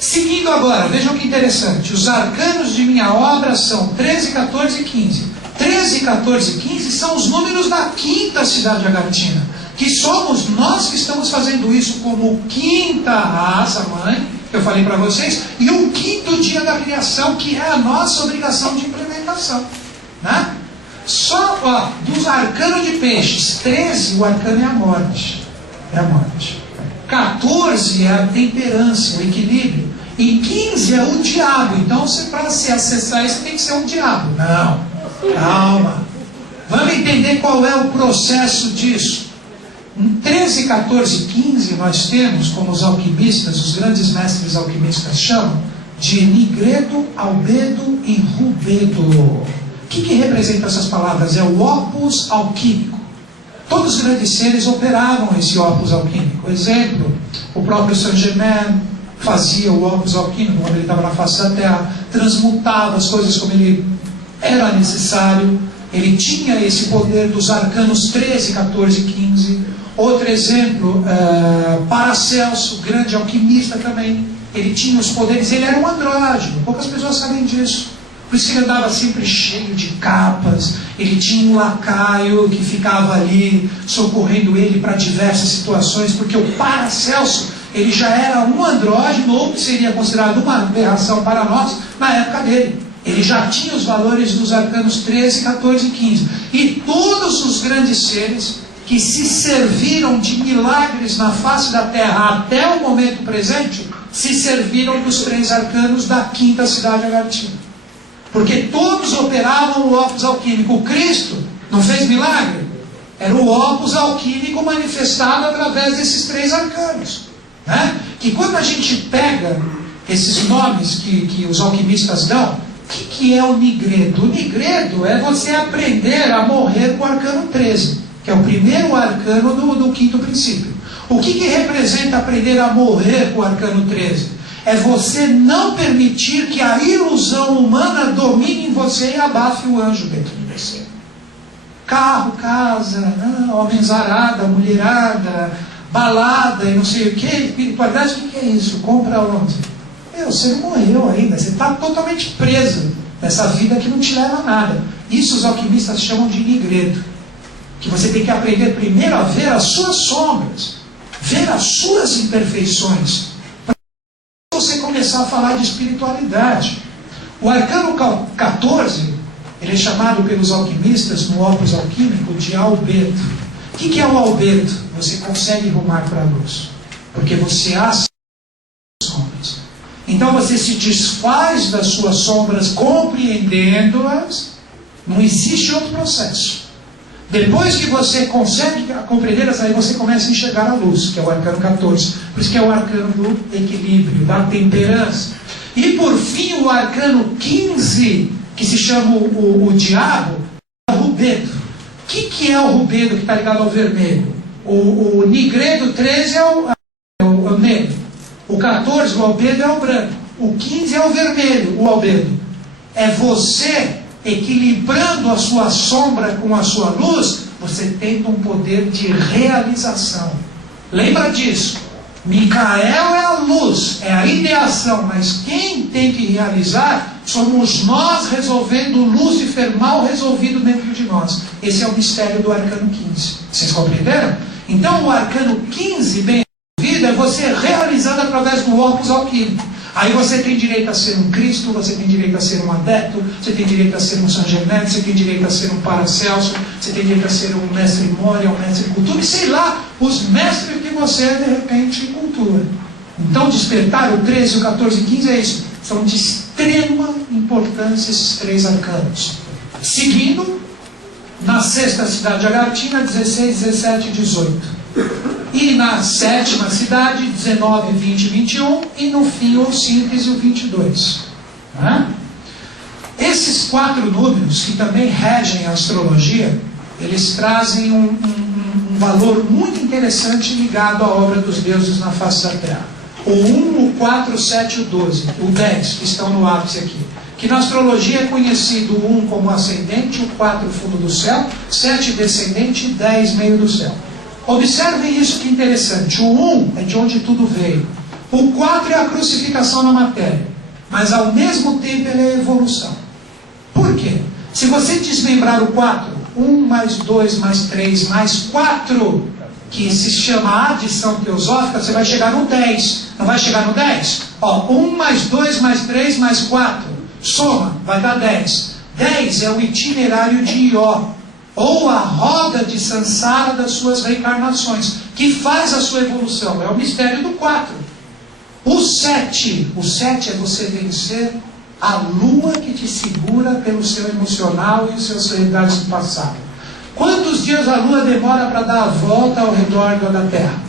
Seguindo agora, vejam que interessante. Os arcanos de minha obra são 13, 14 e 15. 13, 14 e 15 são os números da 5ª cidade agartina, que somos nós que estamos fazendo isso como 5ª raça mãe, que eu falei para vocês, e o 5º dia da criação, que é a nossa obrigação de implementação, né? Só, ó, dos arcanos de peixes, 13, o arcano é a morte. É a morte. 14 é a temperança, o equilíbrio. E 15 é o diabo. Então, para se acessar isso, tem que ser um diabo. Não, calma. Vamos entender qual é o processo disso. Em 13, 14 e 15, nós temos, como os alquimistas, os grandes mestres alquimistas chamam, de nigredo, albedo e rubedo. O que representa essas palavras? É o opus alquímico. Todos os grandes seres operavam esse opus alquímico. Exemplo, o próprio Saint-Germain fazia o opus alquímico quando ele estava na face da Terra, transmutava as coisas como ele era necessário. Ele tinha esse poder dos arcanos 13, 14 e 15. Outro exemplo, Paracelso, grande alquimista também, ele tinha os poderes, ele era um andrógeno, poucas pessoas sabem disso. Por isso que ele andava sempre cheio de capas, ele tinha um lacaio que ficava ali socorrendo ele para diversas situações, porque o Paracelso, ele já era um andrógeno, ou que seria considerado uma aberração para nós, na época dele. Ele já tinha os valores dos arcanos 13, 14 e 15. E todos os grandes seres que se serviram de milagres na face da Terra até o momento presente, se serviram dos 3 arcanos da 5ª cidade agartina. Porque todos operavam o opus alquímico. O Cristo não fez milagre? Era o opus alquímico manifestado através desses 3 arcanos, né? Que quando a gente pega esses nomes que os alquimistas dão, o que é o nigredo? O nigredo é você aprender a morrer com o arcano 13. Que é o primeiro arcano do 5º princípio. O que representa aprender a morrer com o arcano 13? É você não permitir que a ilusão humana domine em você e abafe o anjo dentro de você. Carro, casa, homenzarada, mulherada, balada e não sei o que, espiritualidade, o que é isso? Compra onde? Você não morreu ainda, você está totalmente preso nessa vida que não te leva a nada. Isso os alquimistas chamam de nigredo. Que você tem que aprender primeiro a ver as suas sombras, ver as suas imperfeições, para você começar a falar de espiritualidade. O arcano 14, ele é chamado pelos alquimistas, no opus alquímico, de albedo. O que é o albedo? Você consegue rumar para a luz, porque você acessa as sombras. Então você se desfaz das suas sombras, compreendendo-as. Não existe outro processo. Depois que você consegue compreender, aí você começa a enxergar a luz, que é o arcano 14. Por isso que é o arcano do equilíbrio, da temperança. E por fim, o arcano 15, que se chama o diabo, é o rubedo. O que é o rubedo que está ligado ao vermelho? O nigredo 13 é o negro. O 14, o albedo, é o branco. O 15 é o vermelho, o albedo. É você equilibrando a sua sombra com a sua luz, você tem um poder de realização. Lembra disso? Micael é a luz, é a ideação, mas quem tem que realizar somos nós, resolvendo Lúcifer mal resolvido dentro de nós. Esse é o mistério do arcano 15. Vocês compreenderam? Então o arcano 15, bem resolvido, é você realizando através do opus alquímico. Aí você tem direito a ser um Cristo, você tem direito a ser um adepto, você tem direito a ser um Saint-Germain, você tem direito a ser um Paracelso, você tem direito a ser um mestre Moria, um mestre cultura, e sei lá, os mestres que você de repente cultua. Então despertar o 13, o 14 e 15 é isso. São de extrema importância esses 3 arcanos. Seguindo, na 6ª cidade agartina, 16, 17 e 18. E na 7ª cidade, 19, 20 e 21. E no fim, o síntese, o 22. Esses 4 números, que também regem a astrologia, eles trazem um valor muito interessante ligado à obra dos deuses na face da Terra. O 1, o 4, o 7 e o 12, o 10, que estão no ápice aqui. Que na astrologia é conhecido o 1 como ascendente, o 4 fundo do céu, 7 descendente e 10 meio do céu. Observem isso que interessante. O 1 é de onde tudo veio. O 4 é a crucificação na matéria. Mas ao mesmo tempo ele é a evolução. Por quê? Se você desmembrar o 4, 1 mais 2 mais 3 mais 4, que se chama adição teosófica, você vai chegar no 10. Não vai chegar no 10? Ó, 1 mais 2 mais 3 mais 4. Soma, vai dar 10. 10 é o itinerário de Ió, ou a roda de Sansara das suas reencarnações, que faz a sua evolução. É o mistério do 4. O 7 é você vencer a lua que te segura pelo seu emocional e os seus realidades do passado. Quantos dias a lua demora para dar a volta ao redor da Terra?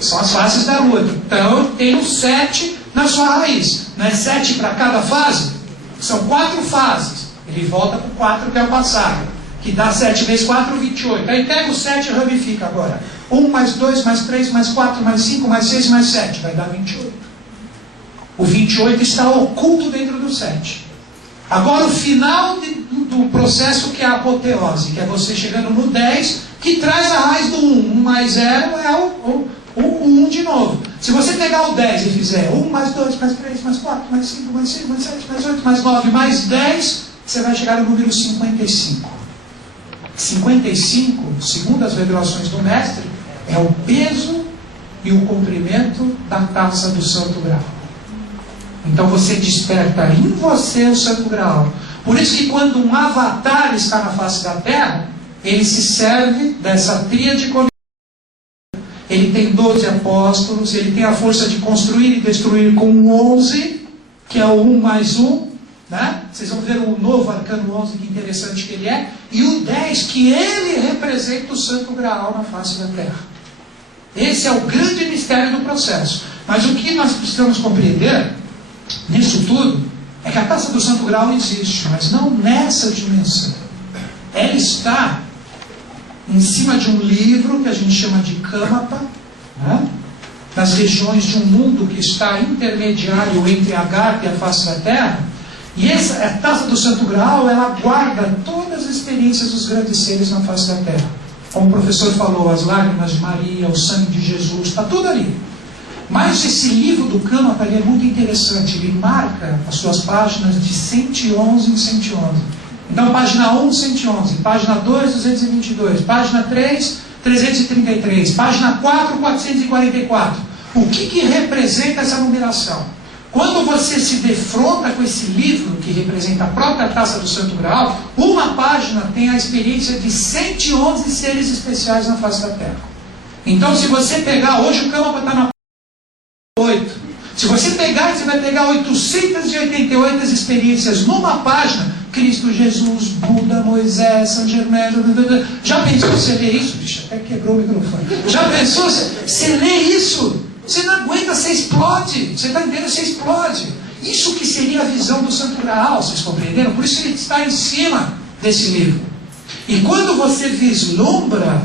São as fases da lua. Então tem o 7 na sua raiz. Não é 7 para cada fase? São 4 fases. Ele volta para o 4, que é o passado, que dá 7 vezes 4, 28. Aí pega o 7 e ramifica agora. 1 mais 2 mais 3 mais 4 mais 5 mais 6 mais 7. Vai dar 28. O 28 está oculto dentro do 7. Agora o final do processo, que é a apoteose, que é você chegando no 10, que traz a raiz do 1. 1 mais 0 é o 1 de novo. Se você pegar o 10 e fizer 1 mais 2 mais 3 mais 4 mais 5 mais 6 mais 7 mais 8 mais 9 mais 10, você vai chegar no número 55. 55, segundo as revelações do mestre, é o peso e o comprimento da taça do Santo Graal. Então você desperta em você o Santo Graal. Por isso que quando um avatar está na face da Terra, ele se serve dessa tríade coletiva. Ele tem 12 apóstolos, ele tem a força de construir e destruir com 11, que é o 1 mais 1. Né? Vocês vão ver o novo arcano 11, que interessante que ele é. E o 10, que ele representa o Santo Graal na face da Terra. Esse é o grande mistério do processo. Mas o que nós precisamos compreender nisso tudo é que a taça do Santo Graal existe, mas não nessa dimensão. Ela está em cima de um livro que a gente chama de Kamapa, né? Nas regiões de um mundo que está intermediário entre a Garta e a face da Terra. E a taça do Santo Graal, ela guarda todas as experiências dos grandes seres na face da Terra. Como o professor falou, as lágrimas de Maria, o sangue de Jesus, está tudo ali. Mas esse livro do Kamapa é muito interessante. Ele marca as suas páginas de 111 em 111. Então, página 1, 111. Página 2, 222. Página 3, 333. Página 4, 444. O que representa essa numeração? Quando você se defronta com esse livro, que representa a própria taça do Santo Graal, uma página tem a experiência de 111 seres especiais na face da Terra. Então, se você pegar, hoje o Kamapa está na 8. Se você pegar, você vai pegar 888 experiências numa página. Cristo, Jesus, Buda, Moisés, São Germano. Já pensou você ler isso? Bicho, até quebrou o microfone. Já pensou você lê isso? Você não aguenta, você explode. Você está entendendo? Você explode. Isso que seria a visão do Santo Graal, vocês compreenderam? Por isso ele está em cima desse livro. E quando você vislumbra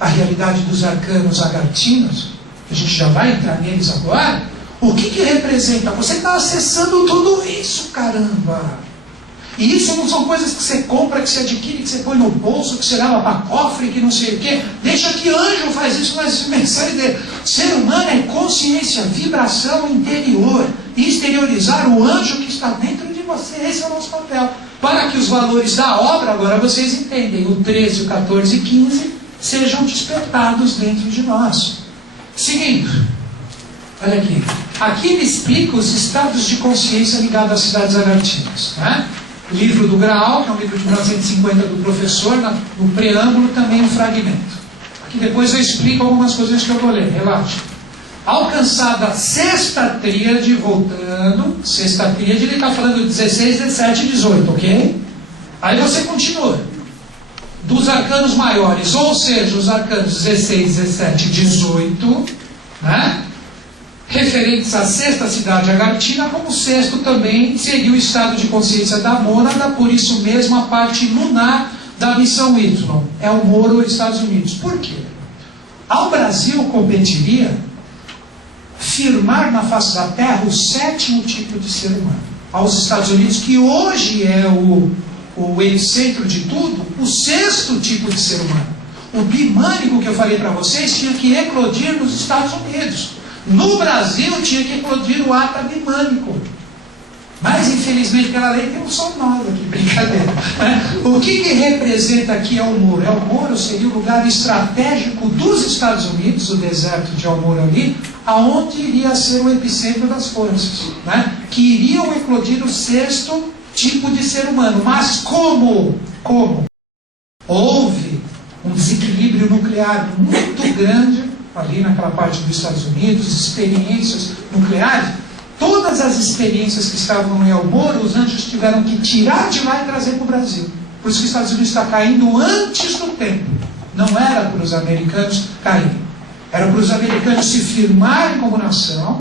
a realidade dos arcanos agartinos, a gente já vai entrar neles agora, o que representa? Você está acessando tudo isso, caramba! E isso não são coisas que você compra, que você adquire, que você põe no bolso, que você leva para cofre, que não sei o quê. Deixa que anjo faz isso nas dimensões dele. Ser humano é consciência, vibração interior. E exteriorizar o anjo que está dentro de você. Esse é o nosso papel. Para que os valores da obra, agora vocês entendem, o 13, o 14 e 15, sejam despertados dentro de nós. Seguindo. Olha aqui. Aqui ele explica os estados de consciência ligados às cidades agartinas. Né? Livro do Graal, que é um livro de 1950 do professor, no preâmbulo também um fragmento. Aqui depois eu explico algumas coisas que eu vou ler, relaxa. Alcançada a sexta tríade, voltando, sexta tríade, ele está falando 16, 17 e 18, ok? Aí você continua. Dos arcanos maiores, ou seja, os arcanos 16, 17 e 18, né? Referentes à sexta cidade agartina, como sexto também seria o estado de consciência da mônada, por isso mesmo a parte lunar da missão Y. É o Moro, Estados Unidos. Por quê? Ao Brasil competiria firmar na face da Terra o 7º tipo de ser humano. Aos Estados Unidos, que hoje é o epicentro de tudo, o 6º tipo de ser humano. O bimânico que eu falei para vocês tinha que eclodir nos Estados Unidos. No Brasil tinha que eclodir o atabimânico. Mas, infelizmente, pela lei, tem um só nós aqui, brincadeira. O que representa aqui Elmore? Elmore seria o lugar estratégico dos Estados Unidos, o deserto de Elmore ali, aonde iria ser o epicentro das forças, que iriam eclodir o 6º tipo de ser humano. Mas como? Houve um desequilíbrio nuclear muito grande ali naquela parte dos Estados Unidos, experiências nucleares. Todas as experiências que estavam em Elmore, os anjos tiveram que tirar de lá e trazer para o Brasil. Por isso que os Estados Unidos está caindo antes do tempo. Não era para os americanos caírem. Era para os americanos se firmarem como nação,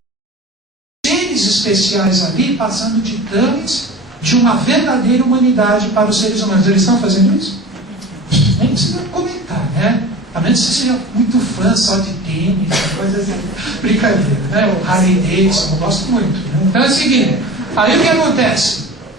seres especiais ali, passando titãs de uma verdadeira humanidade para os seres humanos. Eles estão fazendo isso? Nem precisa comentar, né? A menos que você seja muito fã só de tênis, coisas assim. Brincadeira, né? O Harley Davidson, eu gosto muito. Né? Então é o seguinte, aí o que acontece?